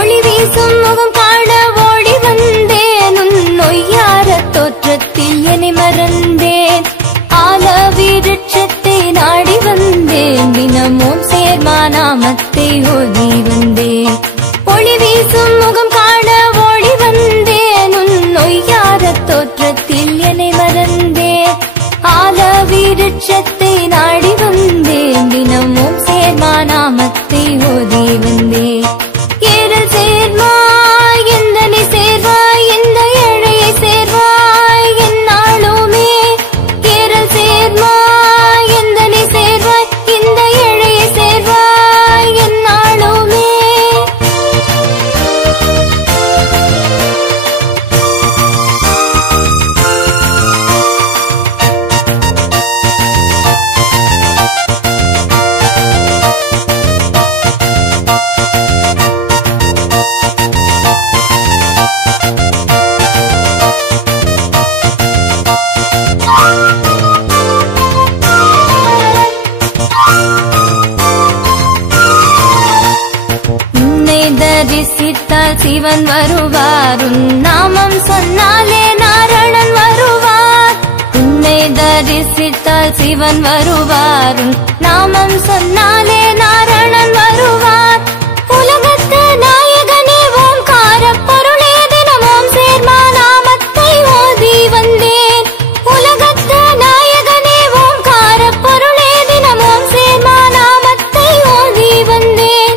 ஒளி வீசும் முகம் காண ஓடி வந்தேன் உன் நொய்யார தோற்றத்தில் என்னை மறந்தேன் ஆல விருட்சத்தை நாடி வந்தேன் தினமும் சேர்மானாமத்தை ஓதி வந்தேன் ஒளி வீசும் முகம் காண ஓடி வந்தேன் உன் நொய்யார தோற்றத்தில் என்னை மறந்தேன் ஆல விருட்சத்தை நாடி வந்தேன் தினமும் சேர்மானாமத்தை ஓதி வந்தேன் ஏறல் சேர்வாய் எந்தனை சேர்வாய் எந்த ஏழையை சேர்வாய் என்னாலுமே ஏறல் சேர்வாய் எந்தனை சேர்வாய் இந்த ஏழையை சேர்வாய் என்னாலுமே தரிசித்தால் சிவன் வருவார் உன் நாமம் சொன்னாலே நாரணன் வருவார் உன்னை தரிசித்தால் சிவன் வருவார் உன் நாமம் சொன்னாலே நாரணன் வருவார் உலகத்து நாயகனே ஓம்கார பொருளே தினமும் சேர்மா நாமத்தை ஓதி வந்தேன் உலகத்து நாயகனே ஓம்கார பொருளே தினமும் சேர்மா நாமத்தை ஓதி வந்தேன்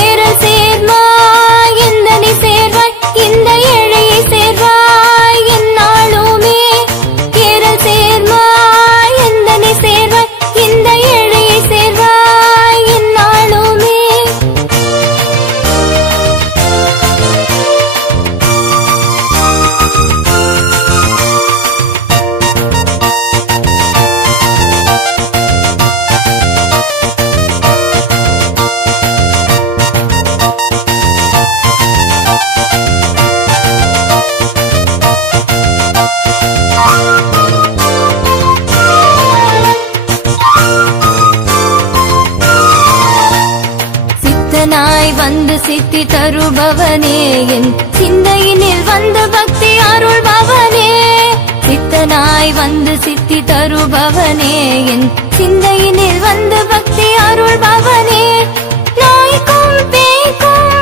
ஏறல் சேர்வாய் எந்தனை சேர்வாய் இந்த ஏழையை சேர்வாய் என்னாலுமே ஏறல் சேர்வாய் எந்தனை சேர்வாய் இந்த ஏழையை சேர்வாய் என்னாலுமே சித்தனாய் வந்து சித்தி தருபவனே என் சிந்தையினில் வந்து பக்தி அருள்பவனே சித்தனாய் வந்து சித்தி தருபவனே என் சிந்தையினில் வந்து பக்தி அருள்பவனே நாய்க்கும் பேய்க்கும்